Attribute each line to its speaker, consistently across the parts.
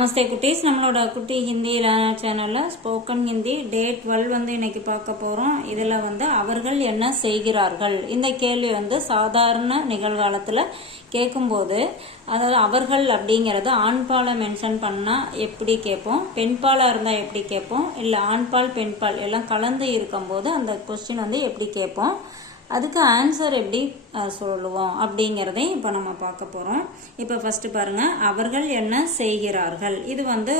Speaker 1: நமஸ்தே குட்டீஸ். நம்மளோட குட்டி ஹிந்தி சேனலில் ஸ்போக்கன் ஹிந்தி டே டுவெல் வந்து இன்னைக்கு பார்க்க போகிறோம் இதில் வந்து அவர்கள் என்ன செய்கிறார்கள்? இந்த கேள்வி வந்து சாதாரண நிகழ்காலத்தில் கேட்கும்போது அதாவது அவர்கள் அப்படிங்கிறது ஆண்பாலை மென்ஷன் பண்ணால் எப்படி கேட்போம்? பெண்பாலாக இருந்தால் எப்படி கேட்போம்? இல்லை ஆண்பால் பெண்பால் எல்லாம் கலந்து இருக்கும்போது அந்த கொஸ்டின் வந்து எப்படி கேட்போம்? அதுக்கு ஆன்சர் எப்படி சொல்லுவோம் அப்படிங்கிறதையும் இப்போ நம்ம பார்க்க போகிறோம் இப்போ ஃபஸ்ட்டு பாருங்க அவர்கள் என்ன செய்கிறார்கள்? இது வந்து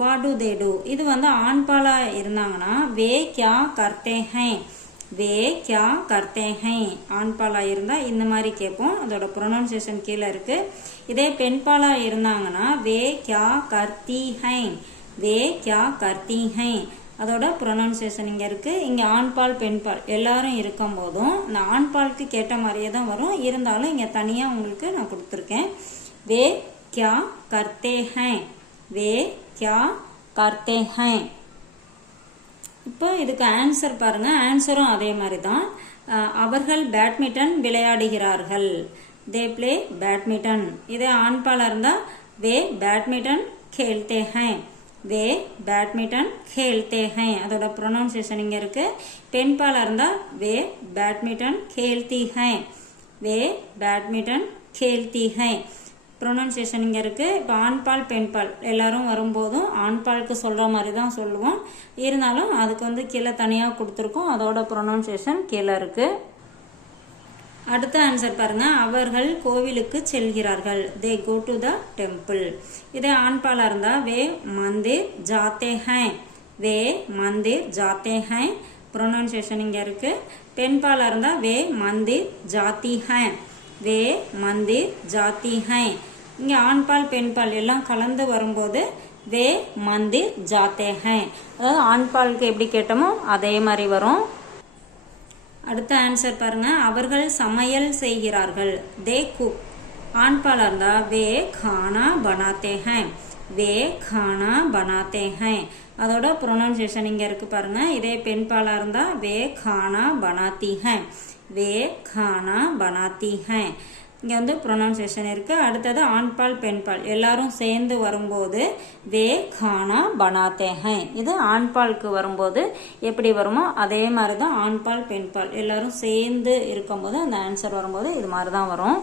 Speaker 1: வாடு தேடு இது வந்து ஆண்பாலாக இருந்தாங்கன்னா வே கியா கர்த்தே ஹை வே கியா கர்த்தே ஹை ஆண்பாலாக இருந்தால் இந்த மாதிரி கேட்போம். அதோட ப்ரொனவுன்சியேஷன் கீழே இருக்குது இதே பெண்பாலாக இருந்தாங்கன்னா வே கியா கர்த்தி ஹை வே கியா கர்த்தி ஹை அதோட ப்ரொனவுன்சியேஷன் இங்கே இருக்குது இங்கே ஆண்பால் பெண்பால் எல்லாரும் இருக்கும் போதும் நான் ஆண்பாலுக்கு கேட்ட மாதிரியே தான் வரும். இருந்தாலும் இங்கே தனியாக உங்களுக்கு நான் கொடுத்துருக்கேன். வே கியா கர்த்தே ஹேன். வே கியா கர்த்தே ஹேன். இப்போ இதுக்கு ஆன்சர் பாருங்கள் ஆன்சரும் அதே மாதிரி தான். அவர்கள் பேட்மிண்டன் விளையாடுகிறார்கள். தே பிளே பேட்மிண்டன் இதே ஆண்பாலாக இருந்தால் வே பேட்மிண்டன் கேள்தே ஹேன். வே பேட்மிண்டன் கேல்தே ஹை அதோட ப்ரொனவுன்சியேஷன் இங்கே இருக்குது பெண் இருந்தால் வே பேட்மிண்டன் கேல்தி ஹை வே பேட்மிண்டன் கேல்தி ஹை ப்ரொனவுன்சியேஷன் இங்கே இருக்குது இப்போ ஆண்பால் பெண்பால் எல்லோரும் வரும்போதும் ஆண்பாலுக்கு சொல்கிற மாதிரி தான் சொல்லுவோம். இருந்தாலும் அதுக்கு வந்து கீழே தனியாக கொடுத்துருக்கோம். அதோட ப்ரொனவுன்சியேஷன் கீழே இருக்குது அடுத்த ஆன்சர் பாருங்கள் அவர்கள் கோவிலுக்கு செல்கிறார்கள். தே கோ டு த டெம்பிள் இதே ஆண்பாலாக இருந்தால் வே மந்திர் ஜாத்தே ஹை. வே மந்திர் ஜாத்தே ஹை. ப்ரொனவுன்சியேஷன் இங்கே இருக்குது பெண்பாலா இருந்தால் வே மந்திர் ஜாத்தி ஹை. வே மந்திர் ஜாத்தி ஹை. இங்கே ஆண்பால் பெண்பால் எல்லாம் கலந்து வரும்போது வே மந்திர் ஜாத்தே ஹை. அதாவது ஆண்பாலுக்கு எப்படி கேட்டோமோ அதே மாதிரி வரும். அடுத்த ஆன்சர் பாருங்கள் அவர்கள் சமையல் செய்கிறார்கள். தே குக் ஆண் பாலாக இருந்தால் வே கானா பனாத்தே ஹேன் வே கானா பனாத்தே ஹேன் அதோட ப்ரொனவுன்சியேஷன் இங்கே இருக்குது பாருங்கள் இதே பெண் பாலாக இருந்தால் வே கானா பனாத்தி ஹேன் வே கானா பனாத்தி ஹேன் இங்கே வந்து ப்ரொனவுன்சேஷன் இருக்குது அடுத்தது ஆண்பால் பெண்பால் எல்லாரும் சேர்ந்து வரும்போது வே கானா பனாத்தே ஹை. இது ஆண்பாலுக்கு வரும்போது எப்படி வருமோ அதே மாதிரி தான் ஆண்பால் பெண்பால் எல்லாரும் சேர்ந்து இருக்கும்போது அந்த ஆன்சர் வரும்போது இது மாதிரி தான் வரும்.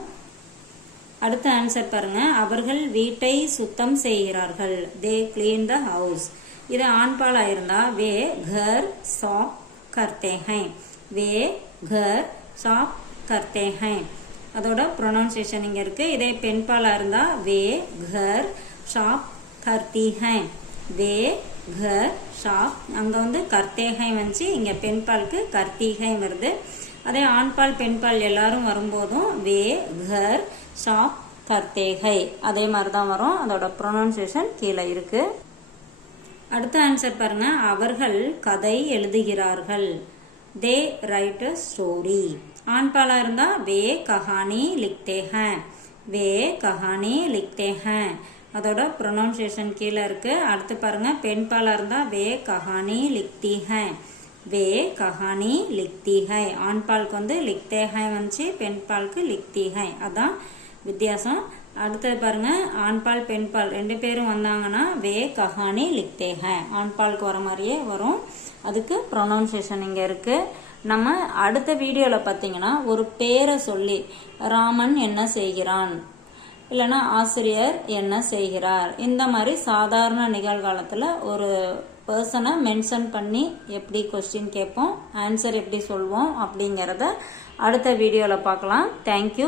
Speaker 1: அடுத்த ஆன்சர் பாருங்கள் அவர்கள் வீட்டை சுத்தம் செய்கிறார்கள். தே கிளீன் த ஹவுஸ் இது ஆண்பாலாக இருந்தால் வே கர் சாப் கர்த்தே ஹை. வே கர் சாப் கர்த்தே ஹை. அதோட ப்ரொனவுன்சியேஷன் இங்கே இருக்குது இதே பெண்பாலாக இருந்தால் வே கர் ஷாப் கர்த்தி வே கர் ஷாப். அங்கே வந்து கர்த்தேகை வந்துச்சு. இங்கே பெண்பாலுக்கு கர்த்திகை வருது. அதே ஆண்பால் பெண்பால் எல்லாரும் வரும்போதும் வே கர் ஷாப் கர்த்தேகை அதே மாதிரி தான் வரும். அதோட ப்ரொனவுன்சியேஷன் கீழே இருக்குது அடுத்த ஆன்சர் பாருங்க. அவர்கள் கதை எழுதுகிறார்கள். தே ரைட் ஸ்டோரி ஆண்பாலா இருந்தால் வே கஹானி லிக்தே ஹேன் வே கஹானி லிக்தே ஹேன் அதோட ப்ரொனவுன்சியேஷன் கீழே இருக்கு. அடுத்து பாருங்க பெண்பாலாக இருந்தால் வே கஹானி லிக்தி ஹேன் வே கஹானி லிக்தி ஹை ஆண்பாலுக்கு வந்து லிக்தே ஹை வந்துச்சு பெண்பாலுக்கு லிக்தி ஹை அதான் வித்தியாசம். அடுத்தது பாருங்க ஆண்பால் பெண்பால் ரெண்டு பேரும் வந்தாங்கன்னா வே கஹானி லிக்தேக. ஆண்பாலுக்கு வர மாதிரியே வரும். அதுக்கு ப்ரொனவுன்சியேஷன் இங்கே இருக்குது நம்ம அடுத்த வீடியோவில் பார்த்தீங்கன்னா ஒரு பேரை சொல்லி ராமன் என்ன செய்கிறான்? இல்லைன்னா ஆசிரியர் என்ன செய்கிறார்? இந்த மாதிரி சாதாரண நிகழ்காலத்தில் ஒரு பர்சனை மென்ஷன் பண்ணி எப்படி கொஸ்டின் கேட்போம் ஆன்சர் எப்படி சொல்வோம் அப்படிங்கிறத அடுத்த வீடியோவில் பார்க்கலாம் தேங்க்யூ